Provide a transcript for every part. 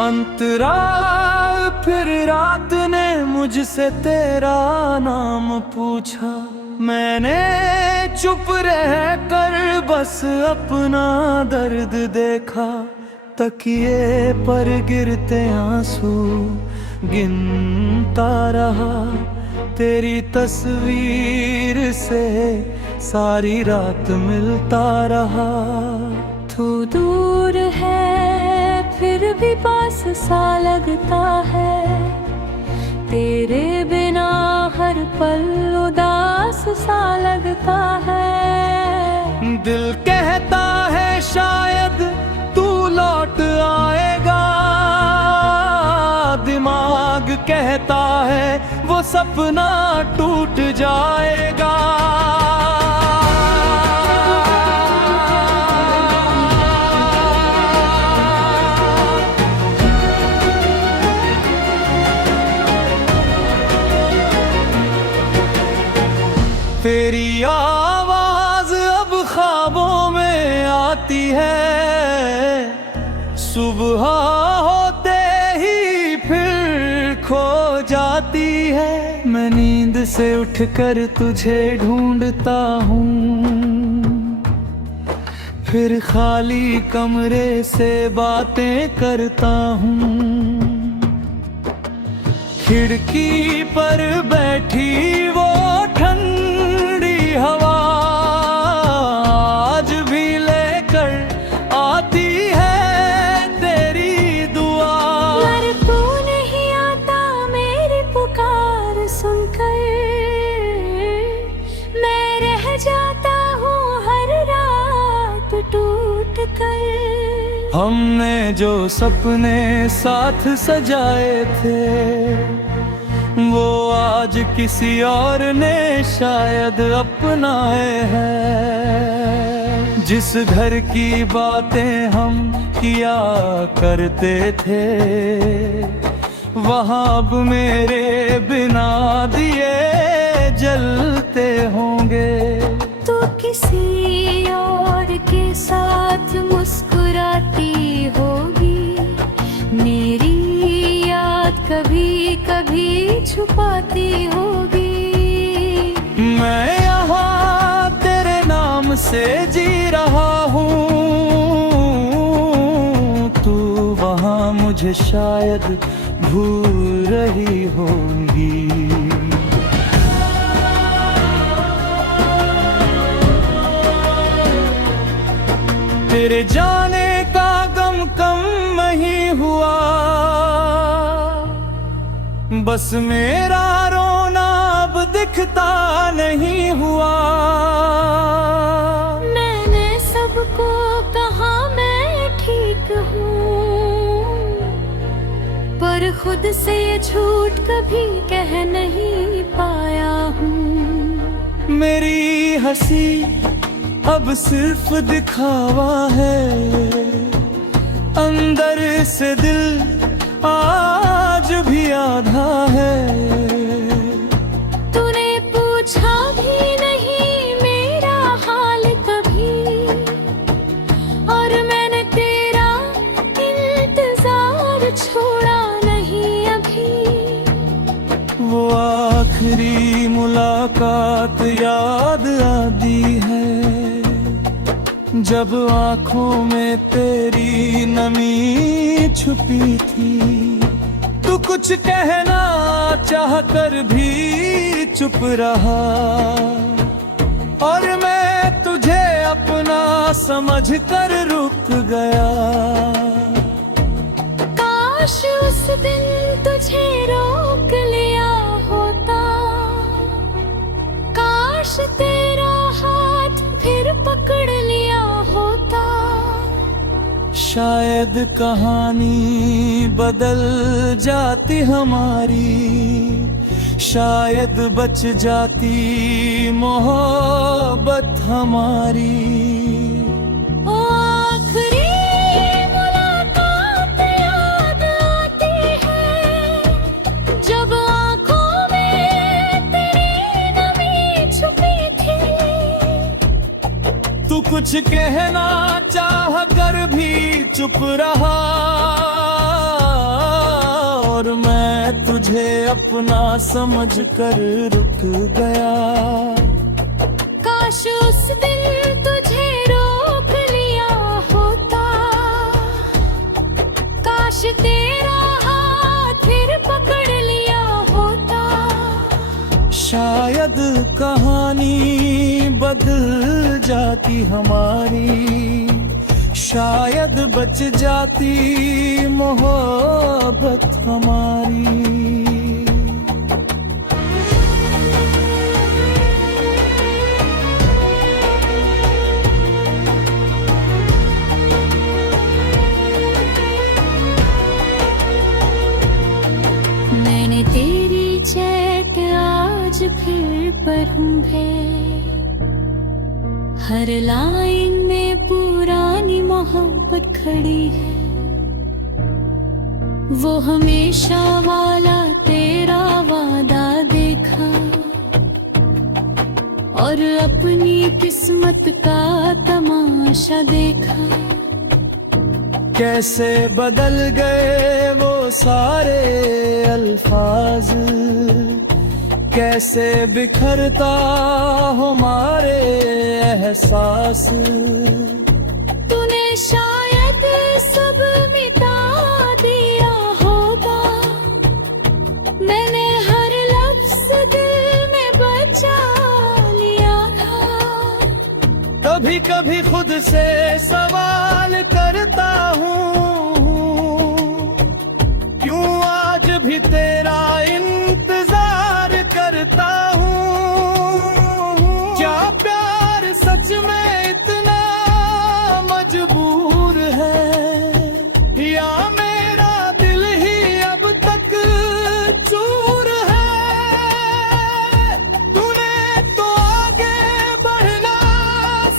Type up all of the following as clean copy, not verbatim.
अंतरा फिर रात ने मुझसे तेरा नाम पूछा। मैंने चुप रह कर बस अपना दर्द देखा। तकिए पर गिरते आंसू गिनता रहा। तेरी तस्वीर से सारी रात मिलता रहा। तू दूर है फिर भी पास सा लगता है। तेरे बिना हर पल उदास सा लगता है। दिल कहता है शायद तू लौट आएगा। दिमाग कहता है वो सपना टूट जाएगा। तेरी आवाज अब ख्वाबों में आती है। सुबह होते ही फिर खो जाती है। मैं नींद से उठकर तुझे ढूंढता हूँ। फिर खाली कमरे से बातें करता हूँ। खिड़की पर बैठी वो ठंडी हवा आज भी लेकर आती है तेरी दुआ। मगर तू नहीं आता मेरी पुकार सुनकर। मैं रह जाता हूँ हर रात टूट कर। हमने जो सपने साथ सजाए थे वो आज किसी और ने शायद अपनाए हैं। जिस घर की बातें हम किया करते थे वहाँ अब मेरे बिना दिए जलते होंगे। तो किसी और के साथ मुस्कुराती होगी। मेरी याद कभी कभी छुपाती होगी। मैं यहाँ तेरे नाम से जी रहा हूँ। तू वहाँ मुझे शायद भूल रही होगी। तेरे जाने का गम कम नहीं हुआ। बस मेरा रोना अब दिखता नहीं हुआ। मैंने सबको कहा मैं ठीक हूँ। पर खुद से ये झूठ कभी कह नहीं पाया हूँ। मेरी हंसी अब सिर्फ दिखावा है। अंदर से दिल आज भी आधा है। तूने पूछा भी नहीं मेरा हाल कभी। और मैंने तेरा इंतजार छोड़ा नहीं अभी। वो आखिरी मुलाकात याद आती है जब आँखों में तेरी नमी छुपी थी। तू कुछ कहना चाह कर भी चुप रहा। और मैं तुझे अपना समझ कर रुक गया। काश उस दिन तुझे रोक लिया होता। काश तेरा हाथ फिर पकड़ लिया होता। शायद कहानी बदल जाती हमारी। शायद बच जाती मोहब्बत हमारी। ओ आखिरी मुलाकात याद आती है जब आँखों में तेरी नमी छुपी थी। तू कुछ कहना चाह कर भी चुप रहा। पहले अपना समझ कर रुक गया। काश उस दिन तुझे रोक लिया होता, काश तेरा हाथ फिर पकड़ लिया होता। शायद कहानी बदल जाती हमारी, शायद बच जाती मोहब्बत हमारी। मैंने तेरी चैट आज फिर पढ़ूं है, हर लाइन में पुरानी मोहब्बत खड़ी है। वो हमेशा वाला तेरा वादा देखा, और अपनी किस्मत का तमाशा देखा। कैसे बदल गए वो सारे अल्फाज, कैसे बिखरता हमारे एहसास। तूने शायद सब मिटा दिया होगा, मैंने हर लफ्ज़ दिल में बचा लिया था। कभी कभी खुद से सवाल करता हूँ, क्यों आज भी तेरा इंतजार करता हूँ। क्या प्यार सच में इतना मजबूर है, या मेरा दिल ही अब तक चूर है। तूने तो आगे बढ़ना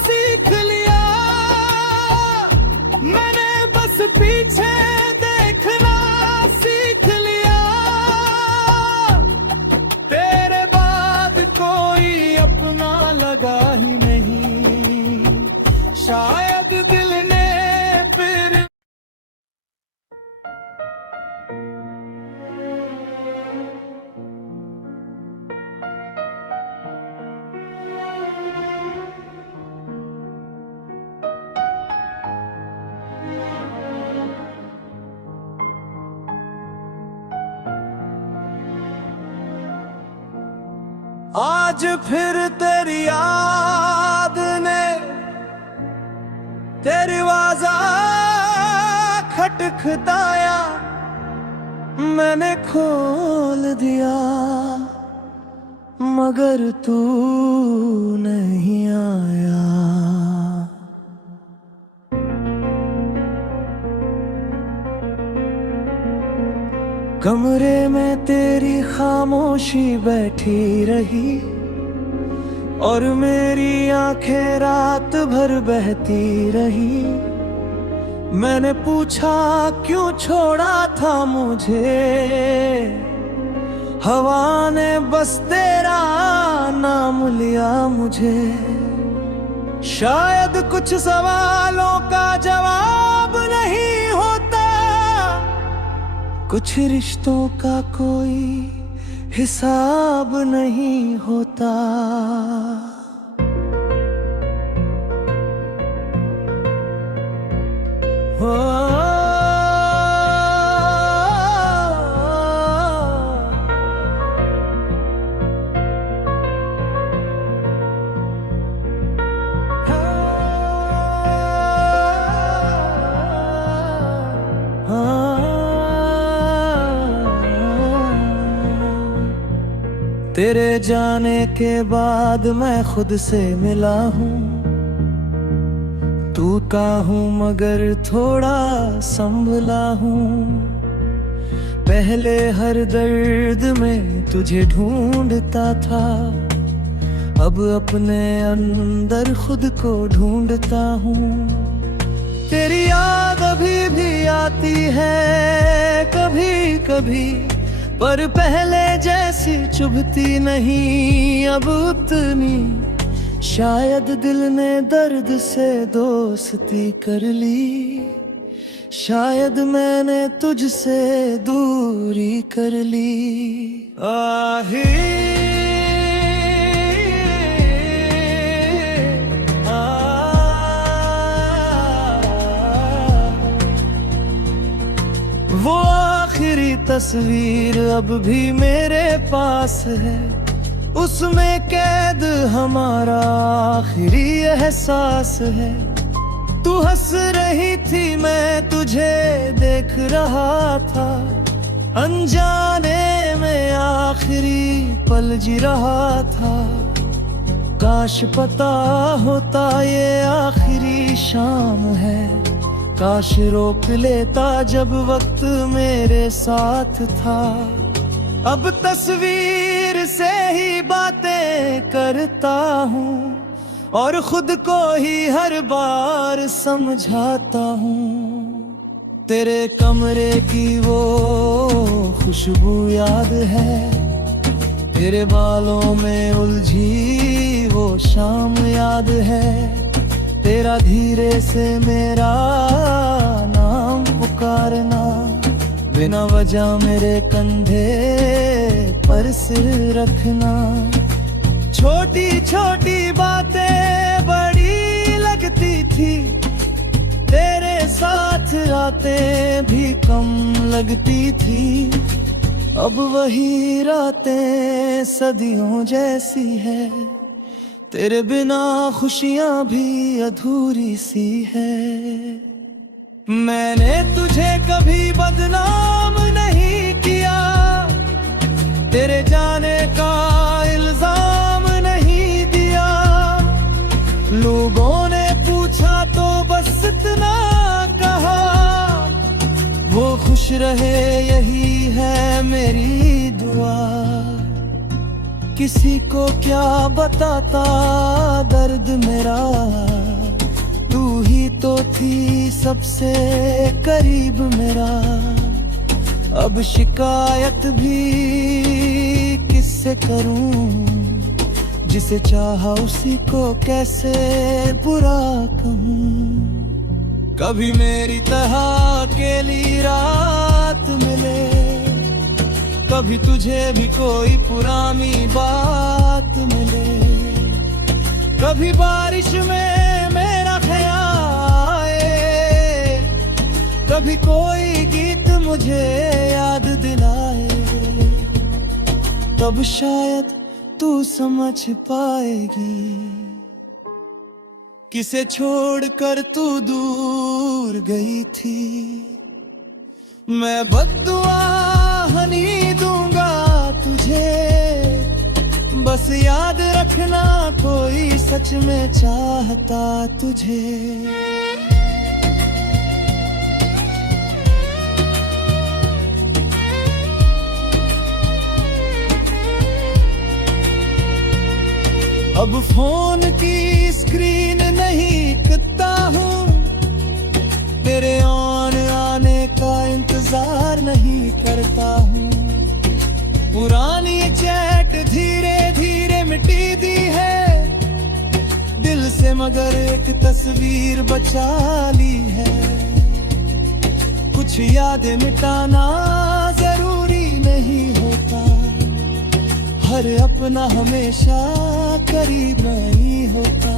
सीख लिया, मैंने बस पीछे देखना सीख लिया। तेरे बाद कोई अपना लगा ही नहीं, शायद दिल ने फिर। आज फिर तेरी याद ने दरवाजा खटखटाया, मैंने खोल दिया मगर तू नहीं आया। कमरे में तेरी खामोशी बैठी रही, और मेरी आंखें रात भर बहती रही। मैंने पूछा क्यों छोड़ा था मुझे, हवा ने बस तेरा नाम लिया मुझे। शायद कुछ सवालों का जवाब नहीं होता, कुछ रिश्तों का कोई हिसाब नहीं होता। हो तेरे जाने के बाद मैं खुद से मिला हूँ, टूटा हूँ मगर थोड़ा संभला हूँ। पहले हर दर्द में तुझे ढूंढता था, अब अपने अंदर खुद को ढूंढता हूँ। तेरी याद अभी भी आती है कभी कभी, पर पहले जैसी चुभती नहीं अब उतनी। शायद दिल ने दर्द से दोस्ती कर ली, शायद मैंने तुझसे दूरी कर ली। आहे वो आखिरी तस्वीर अब भी मेरे पास है, उसमें कैद हमारा आखिरी एहसास है। तू हंस रही थी, मैं तुझे देख रहा था, अनजाने में आखिरी पल जी रहा था। काश पता होता ये आखिरी शाम है, काश रोक लेता जब वक्त मेरे साथ था। अब तस्वीर से ही बातें करता हूँ और खुद को ही हर बार समझाता हूँ। तेरे कमरे की वो खुशबू याद है, तेरे बालों में उलझी वो शाम याद है, तेरा धीरे से मेरा नाम पुकारना, बिना वजह मेरे कंधे पर सिर रखना। छोटी छोटी बातें बड़ी लगती थी, तेरे साथ रातें भी कम लगती थी। अब वही रातें सदियों जैसी है, तेरे बिना खुशियां भी अधूरी सी है। मैंने तुझे कभी बदनाम नहीं किया, तेरे जाने का इल्जाम नहीं दिया। लोगों ने पूछा तो बस इतना कहा, वो खुश रहे यही है मेरी दुआ। किसी को क्या बताता दर्द मेरा, तू ही तो थी सबसे करीब मेरा। अब शिकायत भी किससे करूं, जिसे चाहा उसी को कैसे बुरा कहूं। कभी मेरी तरह अकेली रात मिले, कभी तुझे भी कोई पुरानी बात मिले। कभी बारिश में मेरा ख्याल आए, कभी कोई गीत मुझे याद दिलाए। तब शायद तू समझ पाएगी, किसे छोड़कर तू दूर गई थी। मैं बद्दुआ नहीं दूंगा तुझे, बस याद रखना कोई सच में चाहता तुझे। अब फोन की स्क्रीन नहीं करता हूँ, तेरे ऑन आने का इंतजार नहीं करता हूँ। पुरानी चैट धीरे धीरे मिटी दी है दिल से, मगर एक तस्वीर बचा ली है। कुछ यादें मिटाना जरूरी नहीं होता, हर अपना हमेशा करीब नहीं होता।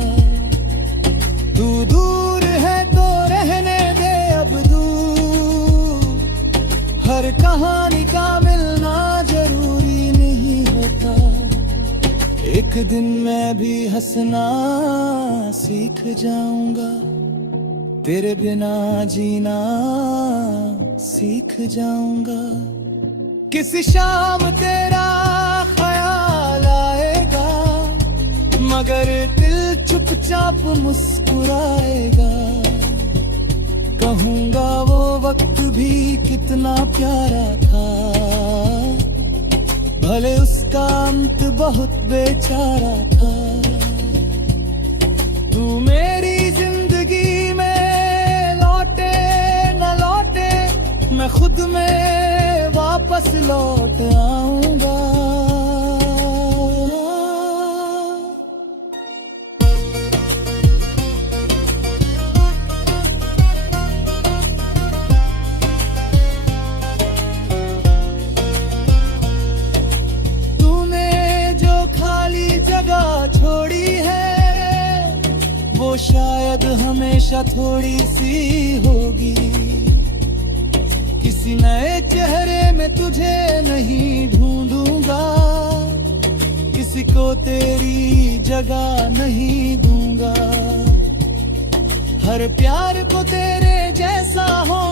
तू दूर है तो रहने दे अब दूर, हर कहानी का मिलना जरूरी नहीं होता। एक दिन मैं भी हंसना सीख जाऊंगा, तेरे बिना जीना सीख जाऊंगा। किसी शाम तेरा ख्याल आएगा, मगर दिल चुपचाप मुस्कुराएगा। कहूँगा वो वक्त भी कितना प्यारा था, भले उसका अंत बहुत बेचारा था। तू मेरी जिंदगी में लौटे न लौटे, मैं खुद में वापस लौट आऊंगा। आशा थोड़ी सी होगी, किसी नए चेहरे में तुझे नहीं ढूंढूंगा, किसी को तेरी जगह नहीं दूंगा, हर प्यार को तेरे जैसा हो